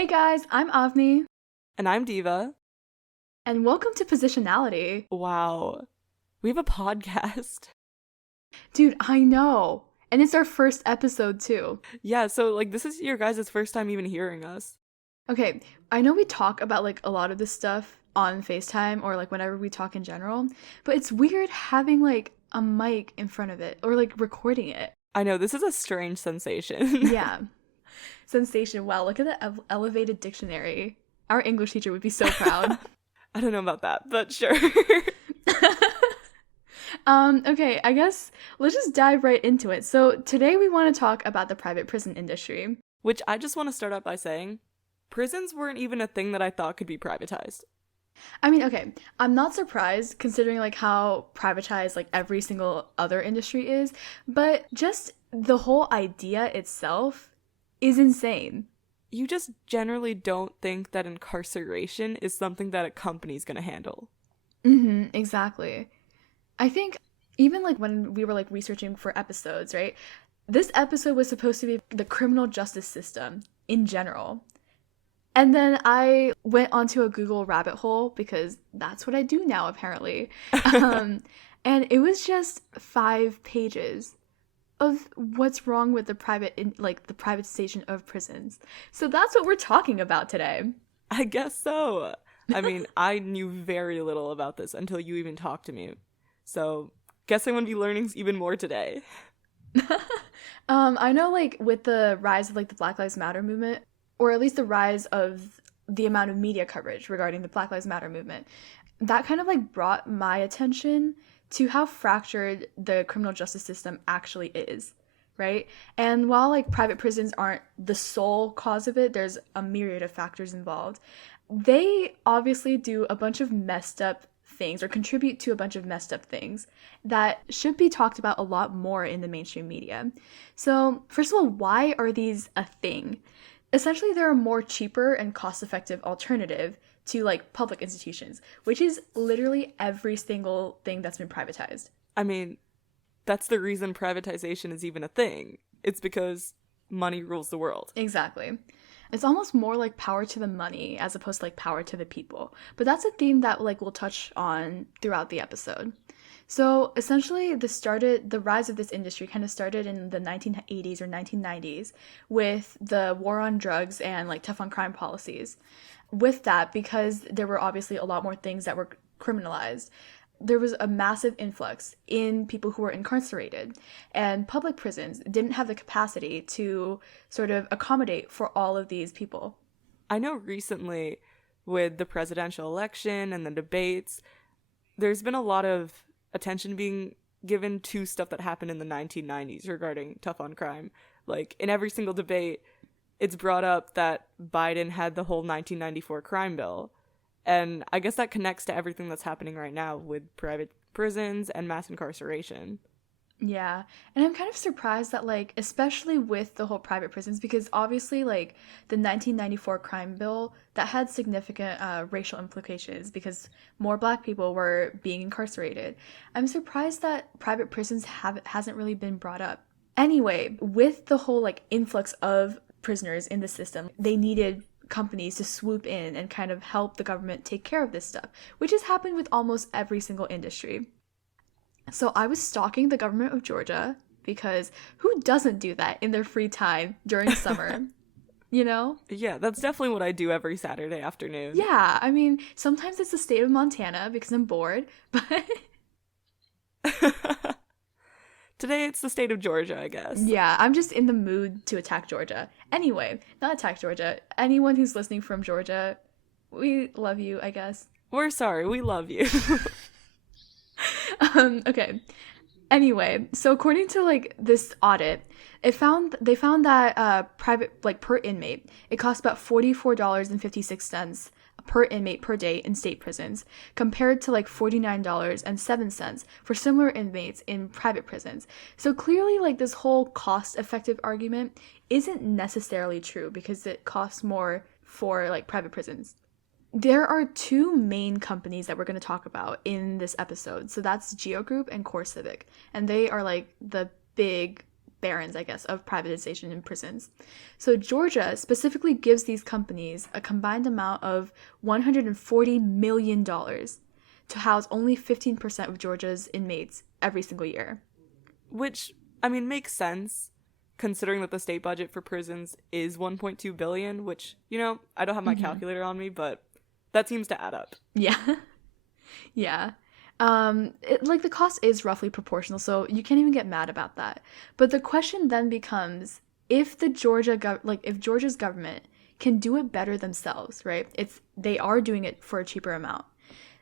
Hey guys, I'm Avni, And I'm Diva. and welcome to Positionality. Wow. We have a podcast. Dude, I know. And it's our first episode too. Yeah, so this is your guys' first time even hearing us. Okay, I know we talk about a lot of this stuff on FaceTime or whenever we talk in general, but it's weird having a mic in front of it or recording it. I know, this is a strange sensation. Yeah. Sensation. Wow, look at the elevated dictionary. Our English teacher would be so proud. I don't know about that, but sure. Okay, I guess let's just dive right into it. So, today we want to talk about the private prison industry. Which I just want to start out by saying, prisons weren't even a thing that I thought could be privatized. I mean, okay, I'm not surprised considering how privatized every single other industry is, but just the whole idea itself is insane. You just generally don't think that incarceration is something that a company's gonna handle. Exactly. I think even when we were researching for episodes, right? This episode was supposed to be the criminal justice system in general. And then I went onto a Google rabbit hole because that's what I do now, apparently. Um, and it was just 5 pages of what's wrong with the the privatization of prisons. So that's what we're talking about today. I guess so. I mean, I knew very little about this until you even talked to me. So, guess I'm gonna be learning even more today. I know with the rise of the Black Lives Matter movement, or at least the rise of the amount of media coverage regarding the Black Lives Matter movement, that kind of brought my attention to how fractured the criminal justice system actually is, right? And while private prisons aren't the sole cause of it, there's a myriad of factors involved. They obviously do a bunch of messed up things or contribute to a bunch of messed up things that should be talked about a lot more in the mainstream media. So, first of all, why are these a thing? Essentially, they're a more cheaper and cost-effective alternative to public institutions, which is literally every single thing that's been privatized. I mean, that's the reason privatization is even a thing. It's because money rules the world. Exactly. It's almost more like power to the money as opposed to power to the people. But that's a theme that we'll touch on throughout the episode. So essentially, the rise of this industry kind of started in the 1980s or 1990s with the war on drugs and tough on crime policies. With that, because there were obviously a lot more things that were criminalized, there was a massive influx in people who were incarcerated, and public prisons didn't have the capacity to sort of accommodate for all of these people. I know recently, with the presidential election and the debates, there's been a lot of attention being given to stuff that happened in the 1990s regarding tough on crime. In every single debate, it's brought up that Biden had the whole 1994 crime bill. And I guess that connects to everything that's happening right now with private prisons and mass incarceration. Yeah, and I'm kind of surprised that especially with the whole private prisons, because obviously the 1994 crime bill that had significant racial implications because more Black people were being incarcerated. I'm surprised that private prisons hasn't really been brought up. Anyway, with the whole influx of prisoners in the system, they needed companies to swoop in and kind of help the government take care of this stuff, which has happened with almost every single industry. So I was stalking the government of Georgia because who doesn't do that in their free time during summer? You know? Yeah, that's definitely what I do every Saturday afternoon. Yeah, I mean, sometimes it's the state of Montana because I'm bored, but Today it's the state of Georgia, I guess. yeah, I'm just in the mood to attack Georgia. Anyway, not attack Georgia. Anyone who's listening from Georgia, we love you, I guess. We're sorry, we love you. Okay. Anyway, so according to this audit, they found that private per inmate, it costs about $44.56 per inmate per day in state prisons, compared to $49.07 for similar inmates in private prisons. So clearly this whole cost effective argument isn't necessarily true because it costs more for private prisons. There are two main companies that we're going to talk about in this episode. So that's GEO Group and CoreCivic. And they are the big barons, I guess, of privatization in prisons. So Georgia specifically gives these companies a combined amount of $140 million to house only 15% of Georgia's inmates every single year. Which, I mean, makes sense, considering that the state budget for prisons is $1.2 billion, which, I don't have my calculator on me, but that seems to add up. Yeah. Yeah. The cost is roughly proportional, so you can't even get mad about that. But the question then becomes, if if Georgia's government can do it better themselves, right? They are doing it for a cheaper amount.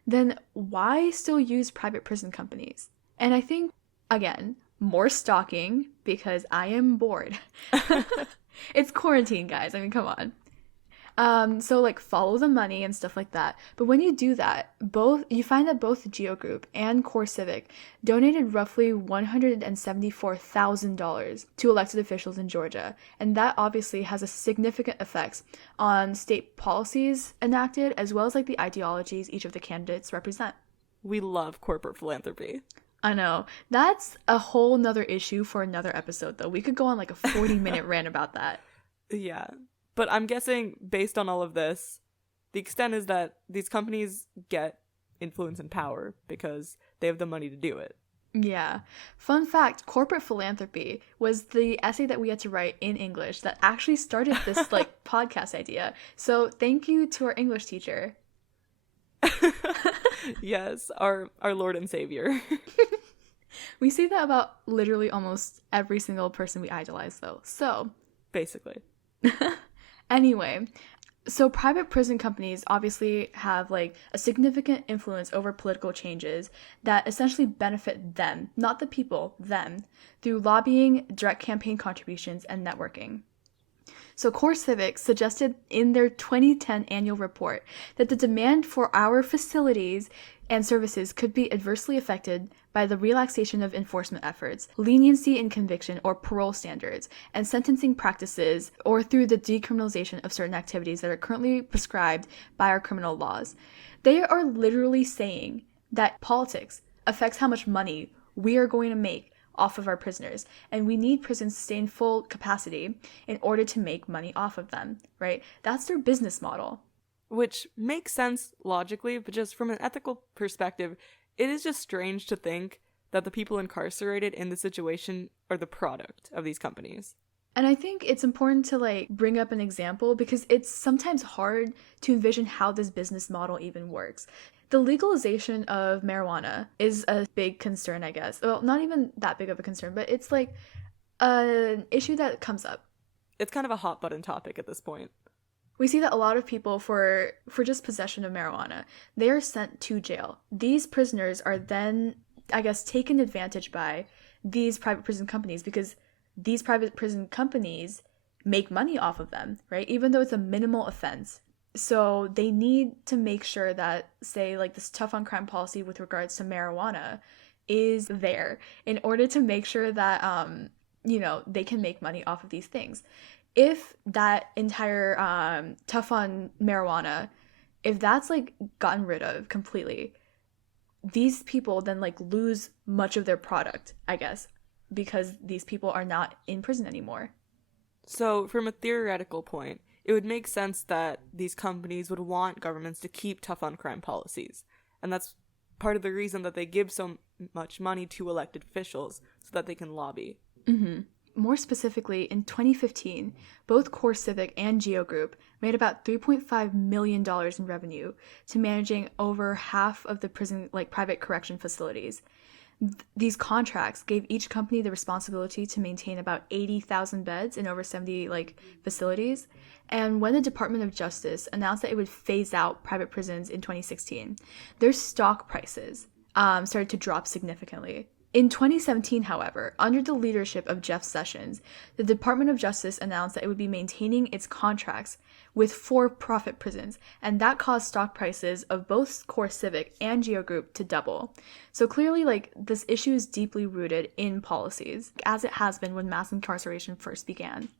Then why still use private prison companies? And I think, again, more stalking, because I am bored. It's quarantine, guys. I mean, come on. So follow the money and stuff like that. But when you do that, you find that both GEO Group and CoreCivic donated roughly $174,000 to elected officials in Georgia. And that obviously has a significant effects on state policies enacted, as well as the ideologies each of the candidates represent. We love corporate philanthropy. I know. That's a whole nother issue for another episode, though. We could go on a 40-minute rant about that. Yeah. But I'm guessing, based on all of this, the extent is that these companies get influence and power because they have the money to do it. Yeah. Fun fact, corporate philanthropy was the essay that we had to write in English that actually started this podcast idea. So thank you to our English teacher. Yes, our Lord and Savior. We say that about literally almost every single person we idolize, though. So basically. Anyway, so private prison companies obviously have a significant influence over political changes that essentially benefit them, not the people, them, through lobbying, direct campaign contributions, and networking. So CoreCivic suggested in their 2010 annual report that the demand for our facilities and services could be adversely affected by the relaxation of enforcement efforts, leniency in conviction or parole standards, and sentencing practices, or through the decriminalization of certain activities that are currently prescribed by our criminal laws. They are literally saying that politics affects how much money we are going to make off of our prisoners, and we need prisons to stay in full capacity in order to make money off of them, right? That's their business model. Which makes sense logically, but just from an ethical perspective, it is just strange to think that the people incarcerated in this situation are the product of these companies. And I think it's important to bring up an example because it's sometimes hard to envision how this business model even works. The legalization of marijuana is a big concern, I guess. Well, not even that big of a concern, but it's an issue that comes up. It's kind of a hot button topic at this point. We see that a lot of people, for just possession of marijuana, they are sent to jail. These prisoners are then, I guess, taken advantage by these private prison companies because these private prison companies make money off of them, right? Even though it's a minimal offense. So they need to make sure that, say, this tough on crime policy with regards to marijuana is there in order to make sure that, they can make money off of these things. If that entire tough on marijuana, if that's gotten rid of completely, these people then lose much of their product, I guess, because these people are not in prison anymore. So from a theoretical point, it would make sense that these companies would want governments to keep tough on crime policies. And that's part of the reason that they give so much money to elected officials so that they can lobby. Mm-hmm. More specifically, in 2015, both CoreCivic and GEO Group made about $3.5 million in revenue to managing over half of the prison, private correction facilities. These contracts gave each company the responsibility to maintain about 80,000 beds in over 70 facilities. And when the Department of Justice announced that it would phase out private prisons in 2016, their stock prices started to drop significantly. In 2017, however, under the leadership of Jeff Sessions, the Department of Justice announced that it would be maintaining its contracts with for-profit prisons, and that caused stock prices of both CoreCivic and GEO Group to double. So clearly, this issue is deeply rooted in policies, as it has been when mass incarceration first began.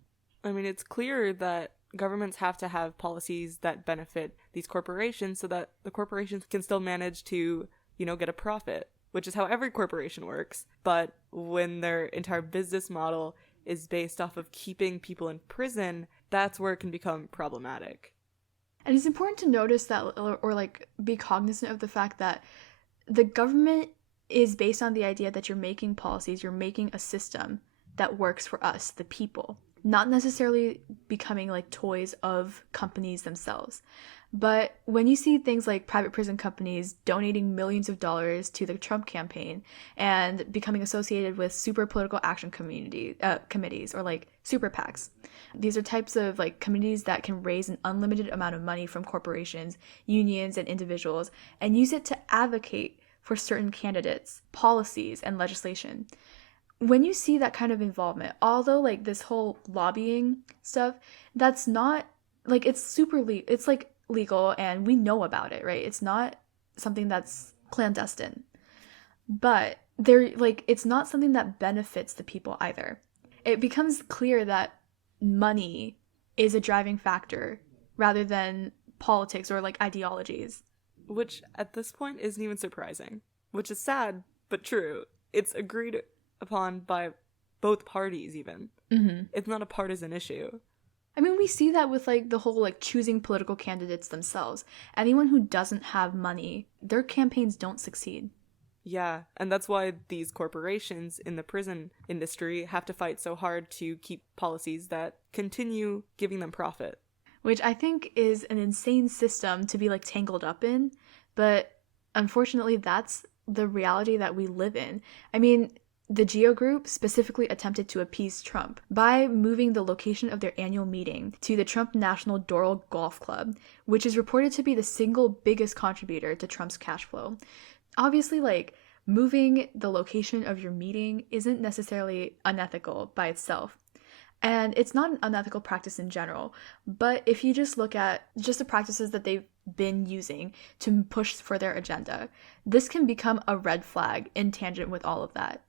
I mean, it's clear that governments have to have policies that benefit these corporations so that the corporations can still manage to, get a profit, which is how every corporation works. But when their entire business model is based off of keeping people in prison, that's where it can become problematic. And it's important to notice that, or like be cognizant of the fact that the government is based on the idea that you're making policies, you're making a system that works for us, the people, not necessarily becoming like toys of companies themselves. But when you see things like private prison companies donating millions of dollars to the Trump campaign and becoming associated with super political action committees or like super PACs, these are types of like committees that can raise an unlimited amount of money from corporations, unions, and individuals and use it to advocate for certain candidates, policies, and legislation. When you see that kind of involvement, although like this whole lobbying stuff, that's not like it's like legal and we know about it, right? It's not something that's clandestine. But it's not something that benefits the people either. It becomes clear that money is a driving factor rather than politics or like ideologies. Which at this point isn't even surprising, which is sad, but true. It's agreed upon by both parties even. Mm-hmm. It's not a partisan issue. I mean, we see that with like the whole like choosing political candidates themselves. Anyone who doesn't have money, their campaigns don't succeed. Yeah, and that's why these corporations in the prison industry have to fight so hard to keep policies that continue giving them profit. Which I think is an insane system to be like tangled up in, but unfortunately that's the reality that we live in. I mean, the GEO Group specifically attempted to appease Trump by moving the location of their annual meeting to the Trump National Doral Golf Club, which is reported to be the single biggest contributor to Trump's cash flow. Obviously, like, moving the location of your meeting isn't necessarily unethical by itself. And it's not an unethical practice in general, but if you just look at just the practices that they've been using to push for their agenda, this can become a red flag in tangent with all of that.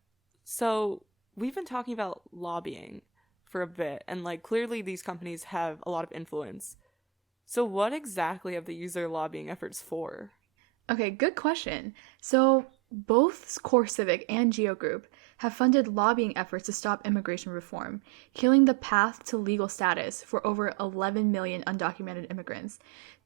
So we've been talking about lobbying for a bit, and like clearly these companies have a lot of influence. So what exactly have they used their lobbying efforts for? Okay, good question. So both CoreCivic and GEO Group have funded lobbying efforts to stop immigration reform, killing the path to legal status for over 11 million undocumented immigrants.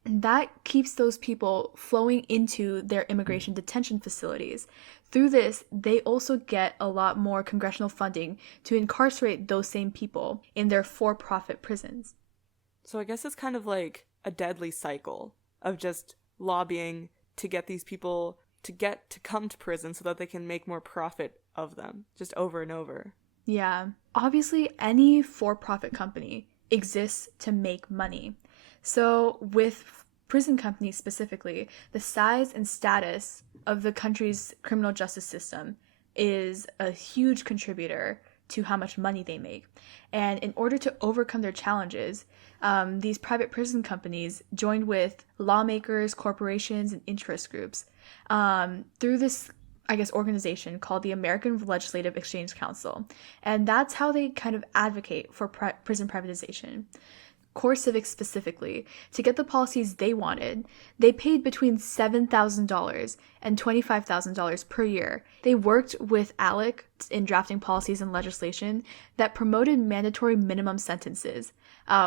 And that keeps those people flowing into their immigration detention facilities. Through this, they also get a lot more congressional funding to incarcerate those same people in their for-profit prisons. So I guess it's kind of like a deadly cycle of just lobbying to get these people to come to prison so that they can make more profit of them, just over and over. Yeah. Obviously, any for-profit company exists to make money. So with prison companies specifically, the size and status of the country's criminal justice system is a huge contributor to how much money they make. And in order to overcome their challenges, these private prison companies joined with lawmakers, corporations, and interest groups through this, I guess, organization called the American Legislative Exchange Council. And that's how they kind of advocate for prison privatization. CoreCivic specifically, to get the policies they wanted, they paid between $7,000 and $25,000 per year. They worked with ALEC in drafting policies and legislation that promoted mandatory minimum sentences,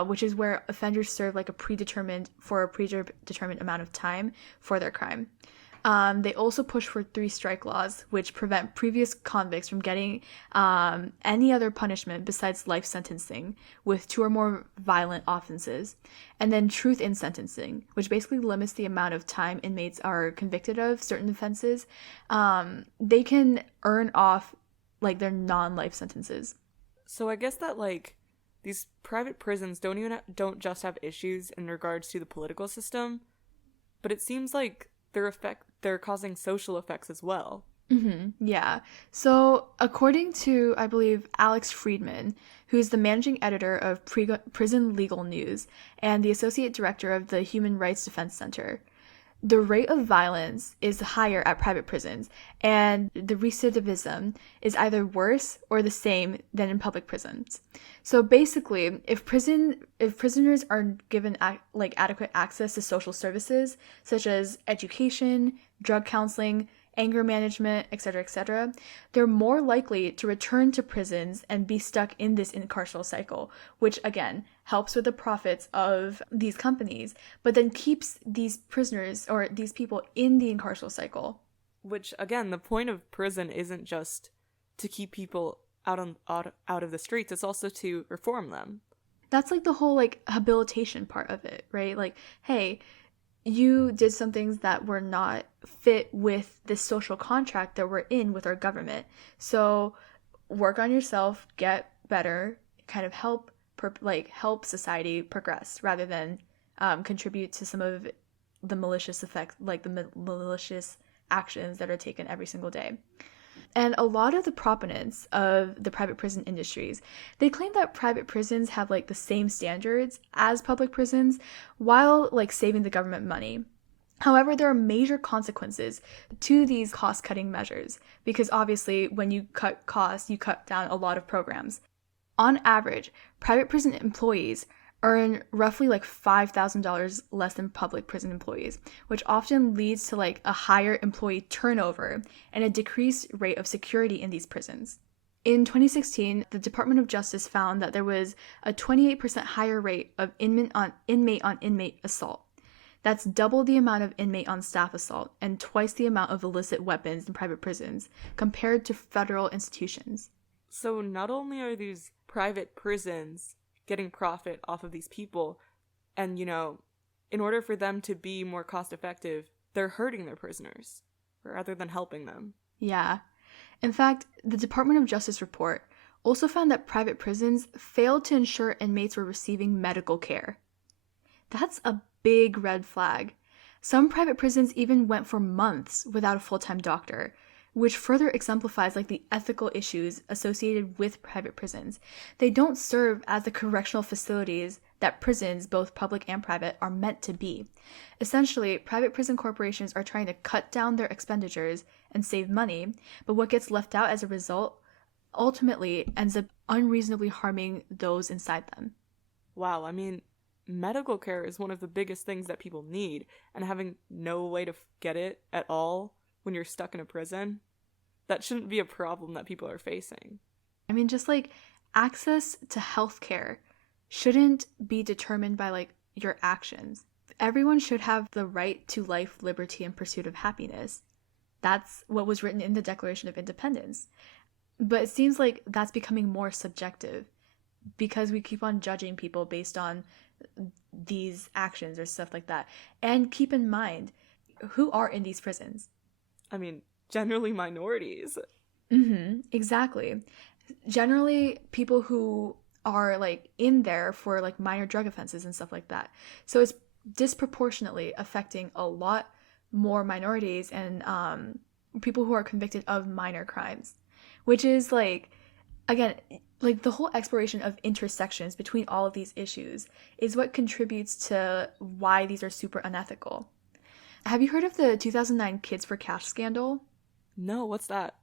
which is where offenders serve like a predetermined amount of time for their crime. They also push for 3-strike laws, which prevent previous convicts from getting any other punishment besides life sentencing with 2 or more violent offenses. And then truth in sentencing, which basically limits the amount of time inmates are convicted of certain offenses. They can earn off like their non-life sentences. So I guess that like these private prisons don't just have issues in regards to the political system, but it seems like they're causing social effects as well. Mm-hmm. Yeah. So according to, I believe, Alex Friedman, who's the managing editor of Prison Legal News and the associate director of the Human Rights Defense Center, the rate of violence is higher at private prisons, and the recidivism is either worse or the same than in public prisons. So basically, if prisoners are given adequate access to social services such as education, drug counseling, anger management, etc., they're more likely to return to prisons and be stuck in this incarceral cycle, which again helps with the profits of these companies, but then keeps these prisoners or these people in the incarceral cycle. Which, again, the point of prison isn't just to keep people out of the streets, it's also to reform them. That's like the whole like habilitation part of it, right? Like, hey, you did some things that were not fit with this social contract that we're in with our government. So work on yourself, get better, kind of help society progress rather than contribute to some of the malicious effects, like the malicious actions that are taken every single day. And a lot of the proponents of the private prison industries, they claim that private prisons have like the same standards as public prisons while like saving the government money. However, there are major consequences to these cost-cutting measures because obviously when you cut costs, you cut down a lot of programs. On average, private prison employees earn roughly like $5,000 less than public prison employees, which often leads to like a higher employee turnover and a decreased rate of security in these prisons. In 2016, the Department of Justice found that there was a 28% higher rate of inmate on inmate assault. That's double the amount of inmate on staff assault and twice the amount of illicit weapons in private prisons compared to federal institutions. So not only are these private prisons getting profit off of these people, and, in order for them to be more cost effective, they're hurting their prisoners rather than helping them. Yeah. In fact, the Department of Justice report also found that private prisons failed to ensure inmates were receiving medical care. That's a big red flag. Some private prisons even went for months without a full-time doctor, which further exemplifies like the ethical issues associated with private prisons. They don't serve as the correctional facilities that prisons, both public and private, are meant to be. Essentially, private prison corporations are trying to cut down their expenditures and save money, but what gets left out as a result ultimately ends up unreasonably harming those inside them. Wow, I mean, medical care is one of the biggest things that people need, and having no way to get it at all when you're stuck in a prison, that shouldn't be a problem that people are facing. I mean, just like access to healthcare shouldn't be determined by like your actions. Everyone should have the right to life, liberty, and pursuit of happiness. That's what was written in the Declaration of Independence. But it seems like that's becoming more subjective because we keep on judging people based on these actions or stuff like that. And keep in mind, who are in these prisons? I mean, generally minorities. Exactly. Generally, people who are like in there for like minor drug offenses and stuff like that. So it's disproportionately affecting a lot more minorities and people who are convicted of minor crimes, which is like, again, like the whole exploration of intersections between all of these issues is what contributes to why these are super unethical. Have you heard of the 2009 Kids for Cash scandal? No, what's that?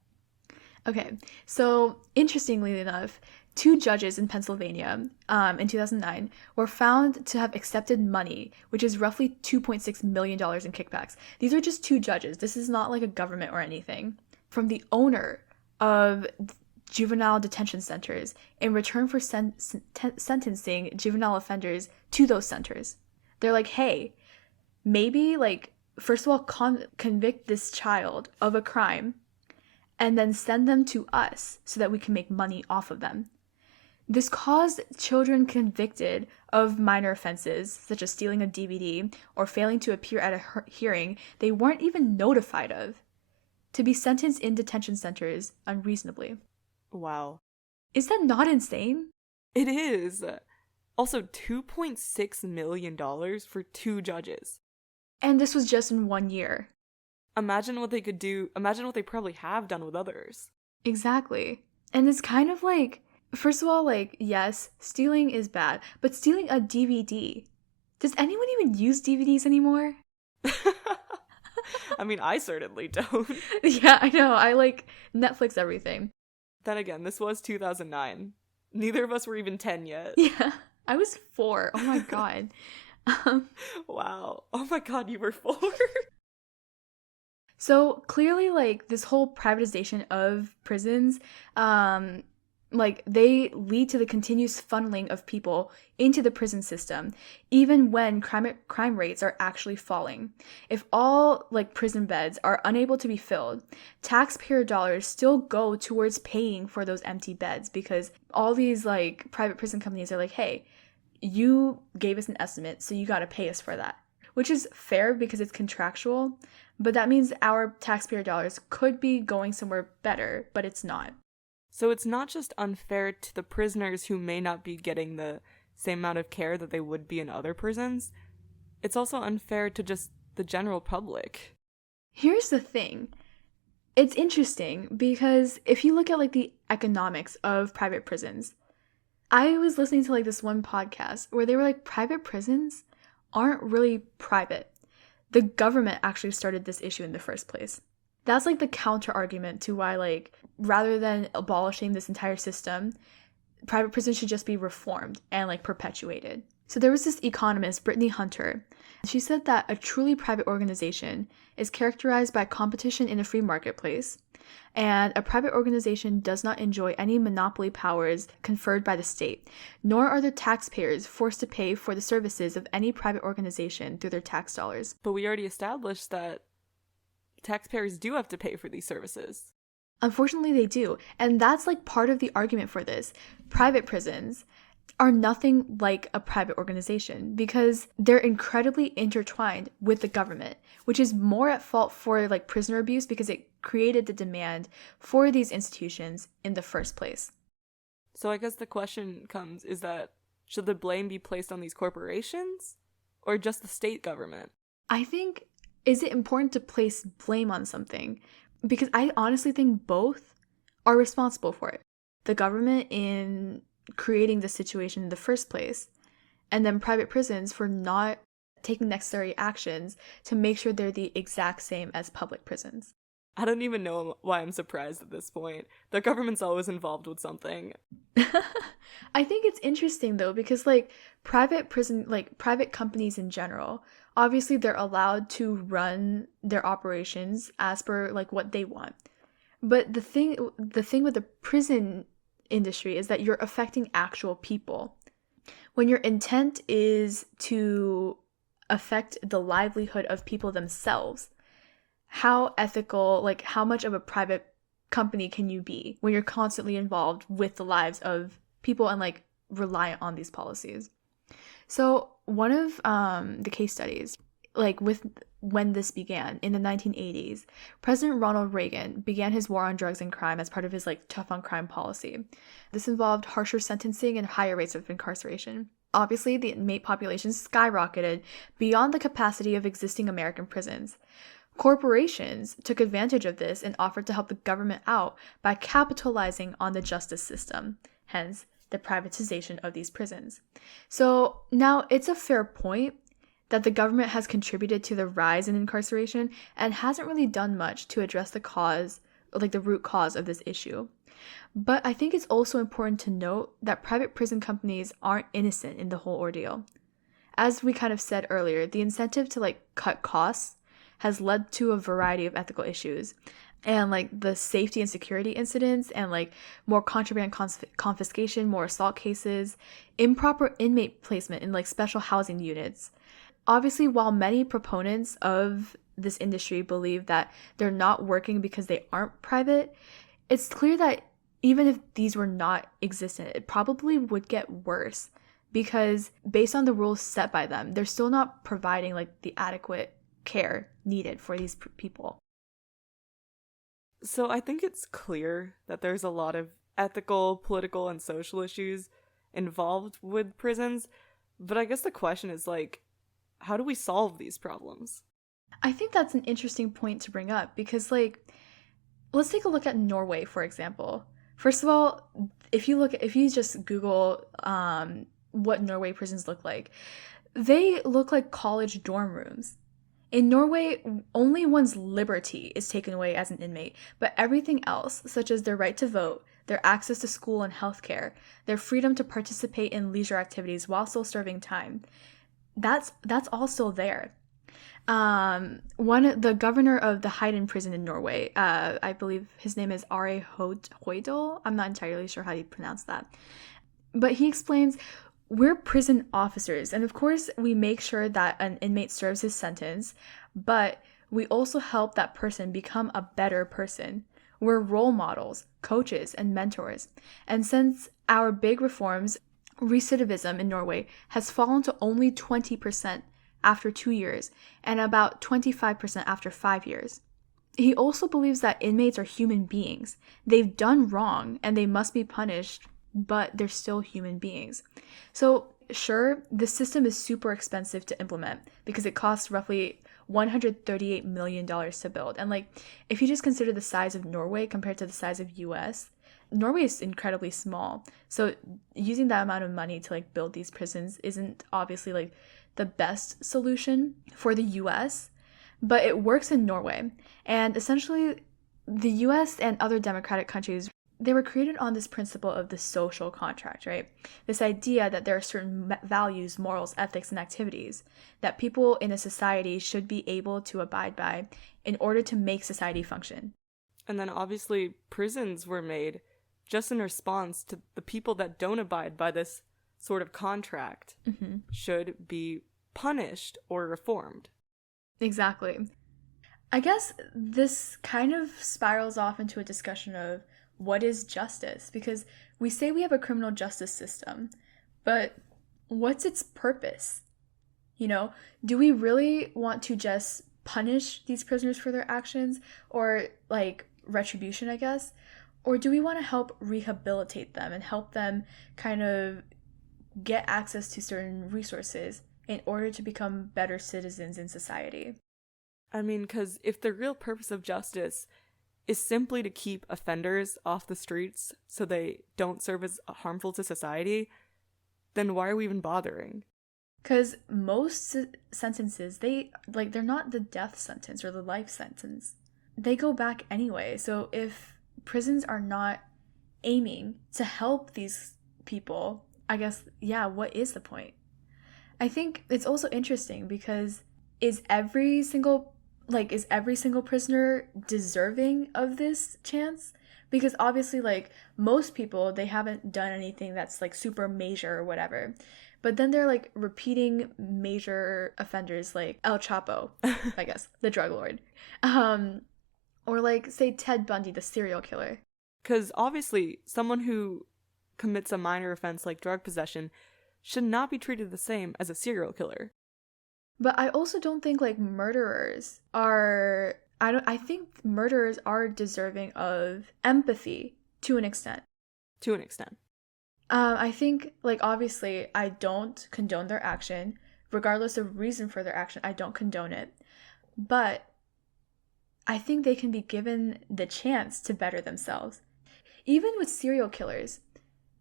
Okay, so interestingly enough, 2 judges in Pennsylvania in 2009 were found to have accepted money, which is roughly $2.6 million in kickbacks. These are just 2 judges. This is not like a government or anything. From the owner of juvenile detention centers in return for sentencing juvenile offenders to those centers. They're like, hey, maybe like, first of all, convict this child of a crime and then send them to us so that we can make money off of them. This caused children convicted of minor offenses, such as stealing a DVD or failing to appear at a hearing they weren't even notified of, to be sentenced in detention centers unreasonably. Wow. Is that not insane? It is. Also, $2.6 million for 2 judges. And this was just in 1 year. Imagine what they could do. Imagine what they probably have done with others. Exactly. And it's kind of like, first of all, like, yes, stealing is bad, but stealing a DVD. Does anyone even use DVDs anymore? I mean, I certainly don't. Yeah, I know. I like Netflix everything. Then again, this was 2009. Neither of us were even 10 yet. Yeah, I was 4. Oh my god. Wow. Oh my god, you were 4? So clearly, like, this whole privatization of prisons, like, they lead to the continuous funneling of people into the prison system, even when crime rates are actually falling. If all, like, prison beds are unable to be filled, taxpayer dollars still go towards paying for those empty beds, because all these, like, private prison companies are like, hey, you gave us an estimate, so you got to pay us for that. Which is fair because it's contractual, but that means our taxpayer dollars could be going somewhere better, but it's not. So it's not just unfair to the prisoners who may not be getting the same amount of care that they would be in other prisons. It's also unfair to just the general public. Here's the thing. It's interesting because if you look at, like, the economics of private prisons, I was listening to, like, this one podcast where they were like, private prisons aren't really private. The government actually started this issue in the first place. That's, like, the counter argument to why, like, rather than abolishing this entire system, private prisons should just be reformed and, like, perpetuated. So there was this economist, Brittany Hunter. She said that a truly private organization is characterized by competition in a free marketplace, and a private organization does not enjoy any monopoly powers conferred by the state, nor are the taxpayers forced to pay for the services of any private organization through their tax dollars. But we already established that taxpayers do have to pay for these services. Unfortunately, they do. And that's, like, part of the argument for this. Private prisons are nothing like a private organization because they're incredibly intertwined with the government, which is more at fault for, like, prisoner abuse because it created the demand for these institutions in the first place. So I guess the question comes, is that should the blame be placed on these corporations or just the state government? I think, is it important to place blame on something? Because I honestly think both are responsible for it. The government in creating the situation in the first place, and then private prisons for not taking necessary actions to make sure they're the exact same as public prisons. I don't even know why I'm surprised at this point. The government's always involved with something. I think it's interesting though because, like, private companies in general, obviously they're allowed to run their operations as per, like, what they want. But the thing with the prison industry is that you're affecting actual people. When your intent is to affect the livelihood of people themselves, how ethical, like, how much of a private company can you be when you're constantly involved with the lives of people and, like, reliant on these policies? So one of the case studies, like, with when this began in the 1980s, President Ronald Reagan began his war on drugs and crime as part of his, like, tough on crime policy. This involved harsher sentencing and higher rates of incarceration. Obviously, the inmate population skyrocketed beyond the capacity of existing American prisons. Corporations took advantage of this and offered to help the government out by capitalizing on the justice system, hence the privatization of these prisons. So now it's a fair point that the government has contributed to the rise in incarceration and hasn't really done much to address the cause, like the root cause of this issue. But I think it's also important to note that private prison companies aren't innocent in the whole ordeal. As we kind of said earlier, the incentive to, like, cut costs has led to a variety of ethical issues. And, like, the safety and security incidents and, like, more contraband confiscation, more assault cases, improper inmate placement in, like, special housing units. Obviously, while many proponents of this industry believe that they're not working because they aren't private, it's clear that even if these were not existent, it probably would get worse because based on the rules set by them, they're still not providing, like, the adequate care needed for these people. So I think it's clear that there's a lot of ethical, political, and social issues involved with prisons, but I guess the question is, like, how do we solve these problems? I think that's an interesting point to bring up because, like, let's take a look at Norway, for example. First of all, if you just Google what Norway prisons look like, they look like college dorm rooms. In Norway, only one's liberty is taken away as an inmate, but everything else, such as their right to vote, their access to school and healthcare, their freedom to participate in leisure activities while still serving time, that's all still there. The governor of the Heiden prison in Norway, I believe his name is Are Hoidal. I'm not entirely sure how you pronounce that. But he explains, we're prison officers, and of course we make sure that an inmate serves his sentence, but we also help that person become a better person. We're role models, coaches, and mentors. And since our big reforms, recidivism in Norway has fallen to only 20% after 2 years and about 25% after 5 years. He also believes that inmates are human beings. They've done wrong and they must be punished, but they're still human beings. So, sure, the system is super expensive to implement because it costs roughly $138 million to build. And like, if you just consider the size of Norway compared to the size of US, Norway is incredibly small. So using that amount of money to like build these prisons isn't obviously like the best solution for the US, but it works in Norway. And essentially the US and other democratic countries, they were created on this principle of the social contract, right? This idea that there are certain values, morals, ethics, and activities that people in a society should be able to abide by in order to make society function. And then obviously prisons were made just in response to the people that don't abide by this sort of contract should be punished or reformed. Exactly. I guess this kind of spirals off into a discussion of what is justice? Because we say we have a criminal justice system, but what's its purpose? You know, do we really want to just punish these prisoners for their actions, or like retribution, I guess? Or do we want to help rehabilitate them and help them kind of get access to certain resources in order to become better citizens in society? I mean, because if the real purpose of justice is simply to keep offenders off the streets so they don't serve as harmful to society, then why are we even bothering? Because most sentences, they're not the death sentence or the life sentence. They go back anyway. So if prisons are not aiming to help these people, I guess, yeah, what is the point? I think it's also interesting because is every single prisoner deserving of this chance? Because obviously, like, most people, they haven't done anything that's like super major or whatever. But then they're like repeating major offenders like El Chapo, I guess, the drug lord. Or like, say, Ted Bundy, the serial killer. Because obviously, someone who commits a minor offense like drug possession should not be treated the same as a serial killer. But I also don't think like murderers are. I think murderers are deserving of empathy to an extent. To an extent. I think, like, obviously, I don't condone their action, regardless of reason for their action. I don't condone it, but I think they can be given the chance to better themselves, even with serial killers,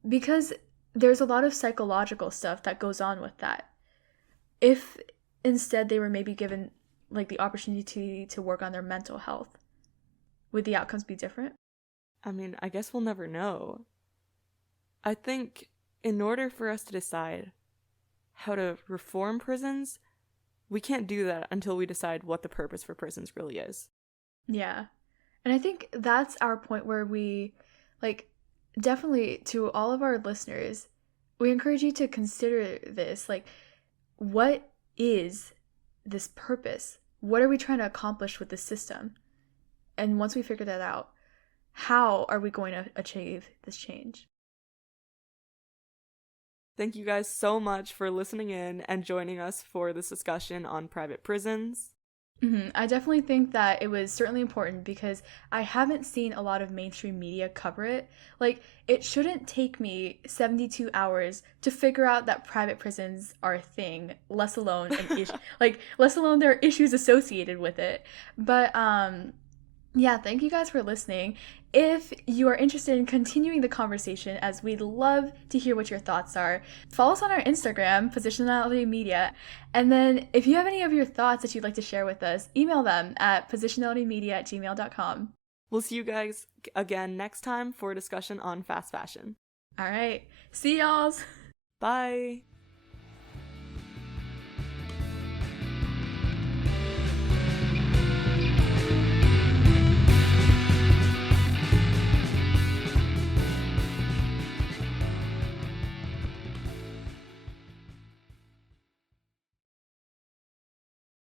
because there's a lot of psychological stuff that goes on with that. If instead they were maybe given like the opportunity to work on their mental health, would the outcomes be different? I mean, I guess we'll never know. I think in order for us to decide how to reform prisons, we can't do that until we decide what the purpose for prisons really is. Yeah. And I think that's our point where we, like, definitely to all of our listeners, we encourage you to consider this. Like, what is this purpose? What are we trying to accomplish with this system? And once we figure that out, how are we going to achieve this change? Thank you guys so much for listening in and joining us for this discussion on private prisons. I definitely think that it was certainly important because I haven't seen a lot of mainstream media cover it. Like, it shouldn't take me 72 hours to figure out that private prisons are a thing, less alone less alone there are issues associated with it. But yeah, thank you guys for listening. If you are interested in continuing the conversation, as we'd love to hear what your thoughts are, follow us on our Instagram, Positionality Media. And then if you have any of your thoughts that you'd like to share with us, email them at positionalitymedia@gmail.com. We'll see you guys again next time for a discussion on fast fashion. All right. See y'all. Bye.